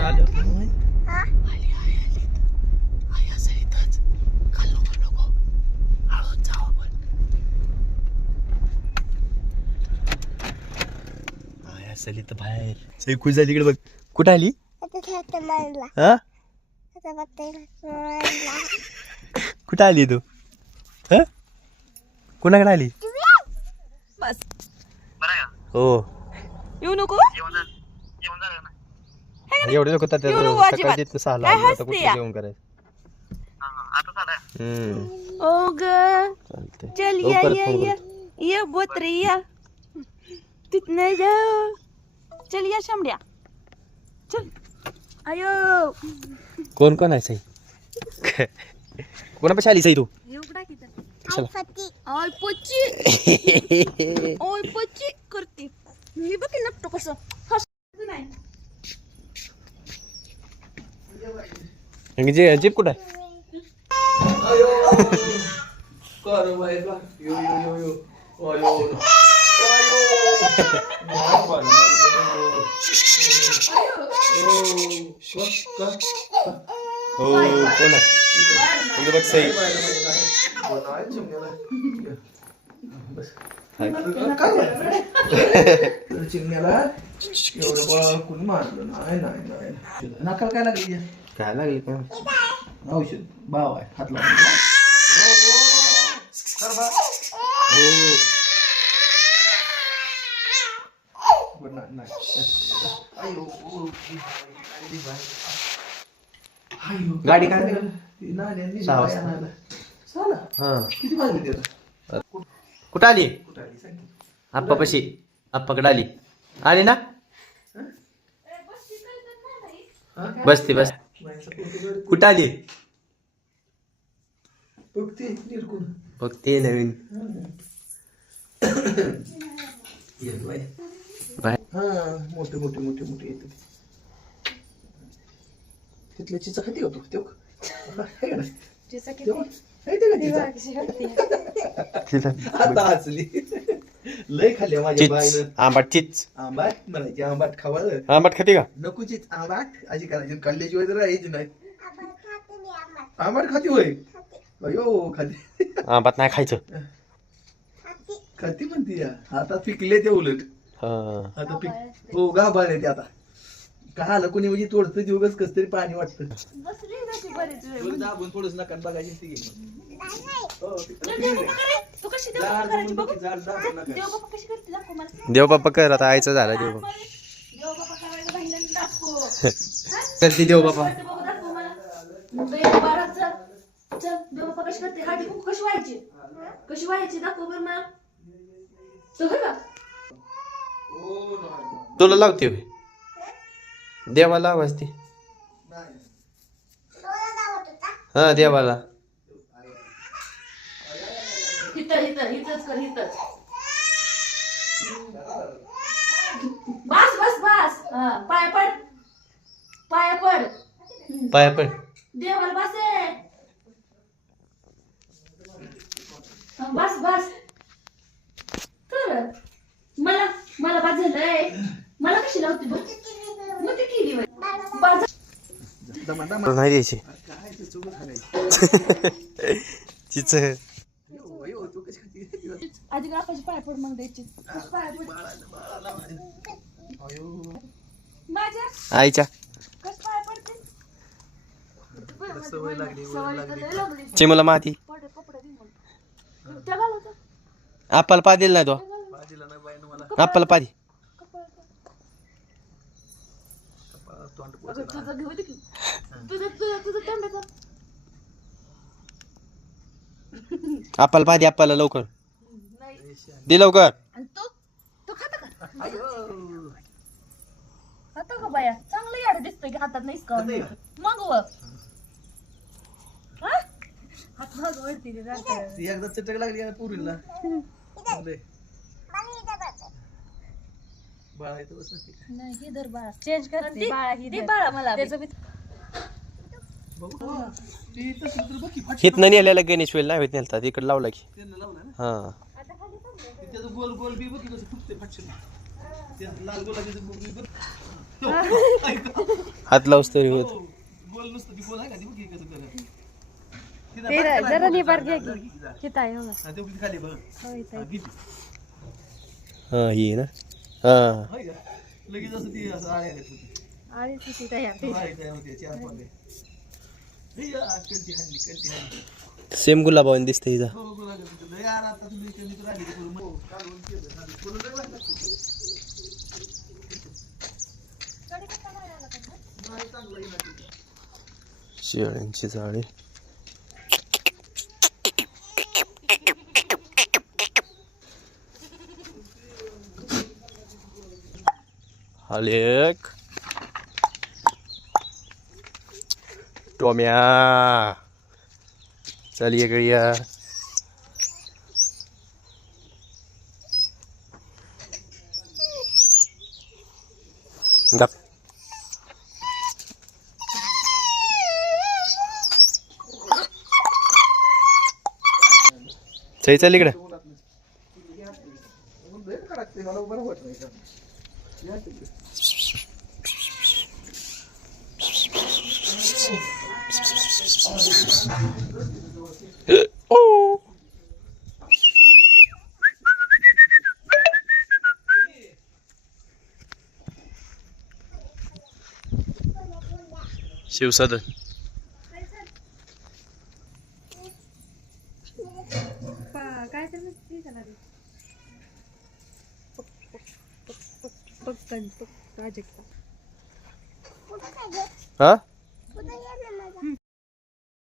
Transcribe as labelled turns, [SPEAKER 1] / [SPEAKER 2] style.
[SPEAKER 1] आली आली इथं बाहेर सई खुश झाली इकडे बघ कुठं आली हा कुठं आली तू हा कुणाकडे आली
[SPEAKER 2] बस
[SPEAKER 1] हो
[SPEAKER 2] येऊ नको
[SPEAKER 1] एवढे लोक
[SPEAKER 2] अजिबात.
[SPEAKER 1] सकाळी तिथं सहाला
[SPEAKER 2] काय
[SPEAKER 1] आले, आता
[SPEAKER 2] हसते
[SPEAKER 1] कुठं
[SPEAKER 2] या?
[SPEAKER 1] जेवण करायचं? हम्म
[SPEAKER 2] ओ ग
[SPEAKER 1] चालतंय.
[SPEAKER 2] चल या
[SPEAKER 1] लवकर
[SPEAKER 2] या
[SPEAKER 1] फोन
[SPEAKER 2] या.
[SPEAKER 1] करतो.
[SPEAKER 2] ये बोत्रे या. तिथनं जाऊ. चल या शामड्या. चल. अयो
[SPEAKER 1] कोण कोण आहे सई? कोणापाशी आली सई तू?
[SPEAKER 2] एवढा
[SPEAKER 1] कशाला
[SPEAKER 2] ओय पच्ची ओय पच्ची करते. मी बघ की नकटो कसं हसत नाही
[SPEAKER 1] आणि जे जीप कुठं आहे? हो कोण आहे? इकडे बघ सई.
[SPEAKER 3] चिमण्याला एवढं बा कुणी मारलं? नाही नाही नाही. नाकाला काय लागली? या?
[SPEAKER 1] काय लागली काय
[SPEAKER 3] औषध बाव आहे हात लावून बरं, नाही, नाही. अयो, ओ, अयो.
[SPEAKER 1] गाडी काय सहा वाजता. हा
[SPEAKER 3] किती वाजले ते?
[SPEAKER 1] कुठं आली
[SPEAKER 3] की.
[SPEAKER 1] आप्पापाशी आप्पाकडे आली आली ना? बसते बस. कुठं आली?
[SPEAKER 3] बघ ते निरकून.
[SPEAKER 1] बघ ते नवीन.
[SPEAKER 3] हा मोठे मोठे मोठे मोठे येते तिथल्या चिचा खाती होतो तो? चिचा? आता हसली. लय खाल्ल्या माझ्या
[SPEAKER 1] चिच.
[SPEAKER 3] बाईनं.
[SPEAKER 1] आंबाट चिच.
[SPEAKER 3] आंबाट म्हणायची आंबाट खावायला
[SPEAKER 1] आंबाट खाते का?
[SPEAKER 3] नको चिच आंबाट. अशी करायची खाल्ल्याशिवाय तर राहायची नाही. आंबाट खाती होय? अयो खाती.
[SPEAKER 1] आंबाट नाही खायचं.
[SPEAKER 3] खाती. म्हणती या. आता पिकले ते उलट.
[SPEAKER 1] हा.
[SPEAKER 3] आता पिक हो गाभाळ आहे ते आता. का आलं कोणी म्हणजे तोडतं उगाच कस तरी पाणी वाटतं.
[SPEAKER 2] बसली. ना बरेच वेळ
[SPEAKER 3] बघ दाबून थोडंसं नका बघायची ती घे. हो,
[SPEAKER 2] देव बाप्पा करे. तू कशी देव बाप्पा
[SPEAKER 3] झाड
[SPEAKER 2] करायची
[SPEAKER 3] दाबून
[SPEAKER 2] बघू.
[SPEAKER 3] बघ, झाड दाबून नका.
[SPEAKER 2] देव बाप्पा कशी करते दाखव मला.
[SPEAKER 1] देव बाप्पा कर आता आईचं झालं देव बाप्पा.
[SPEAKER 2] देव बाप्पा करायला बहिणीला दाखव.
[SPEAKER 1] करते देव बाप्पा.
[SPEAKER 2] करते बघू दाखव मला. मग देव बाळा चल चल देव बाप्पा कशी करते? हळदी कुंकू कशी व्हायची? कशी व्हायची? दाखव बरं मला. तो होय का
[SPEAKER 1] तुला लावते होय. देवाला आवाज ती हा देवाला
[SPEAKER 2] इथं इथं इथंच कर इथंच. बस बस बस. हा, पाया पड. पाया पड.
[SPEAKER 1] पाया पण
[SPEAKER 2] देवाला बस बस बस. तर मला मला बस झालंय मला कशी लावते बघ मग ते केली
[SPEAKER 1] नाही द्यायची. तिच?
[SPEAKER 2] आधी आकाशी पाय पड मग द्यायची. पाय पड
[SPEAKER 3] अयो.
[SPEAKER 2] माझ्या?
[SPEAKER 1] आईच्या.
[SPEAKER 2] कस पाय पडते?
[SPEAKER 3] सवय लागली,
[SPEAKER 1] चिमुला माती. आप्पाला पा दिला नाही तो.
[SPEAKER 3] तोंड
[SPEAKER 2] तुझं घेऊ दे तुझं तुझं तुझं
[SPEAKER 1] आप्पाला पादी आप्पाला लवकर
[SPEAKER 2] नाही
[SPEAKER 1] दे लवकर
[SPEAKER 2] आणि तो तो खाता का
[SPEAKER 3] अयो.
[SPEAKER 2] खाता का बाया चांगलं याड दिसतोय की हातात का? मग व हा? हात मागं वरती रे राहतं.
[SPEAKER 3] ती एकदा चटक लागली ना पुरीला लय. बाळा इथं बस.
[SPEAKER 2] नाही ही धर बाळा चेंज कर
[SPEAKER 4] बाळा ही.
[SPEAKER 2] बाळा मला
[SPEAKER 4] त्याचं बी
[SPEAKER 3] बघू ती तसं तर बघ की फाटलं
[SPEAKER 1] हितनं नेलेला गणेश वेल नाही होत नेलता इकडे लावला की. हा.
[SPEAKER 3] गोल गोल बी बघ. हो.
[SPEAKER 1] हात लावस तरी होत.
[SPEAKER 3] हो, गोल नुसतं ती गोल आहे का? ती बघ की कसं करत. तिथं
[SPEAKER 2] ते
[SPEAKER 3] बारक्या
[SPEAKER 2] जरा
[SPEAKER 3] लहान
[SPEAKER 2] निभार
[SPEAKER 3] गोल
[SPEAKER 2] घ्या
[SPEAKER 3] करत.
[SPEAKER 2] की. आहे हो.
[SPEAKER 3] हा,
[SPEAKER 2] हो,
[SPEAKER 3] हा,
[SPEAKER 1] हा ही ना? हा.
[SPEAKER 3] लगेच असं ती असं
[SPEAKER 2] तयार
[SPEAKER 1] सेम गुलाबावानी दिसते हिचा.
[SPEAKER 3] बघू, बघू लागलं तिथं. लय यार, आता तुम्ही कंटी तर आली, थोडं मग कालवण केलं. हा, थोडं लय वाटलं. नाही, चांगलं आहे ना ते.
[SPEAKER 1] शेळ्यांची जाळी हालेक टोम्या चल इकडे या गप चल चल इकडे
[SPEAKER 3] लय कडक ते, मला बरं वाटत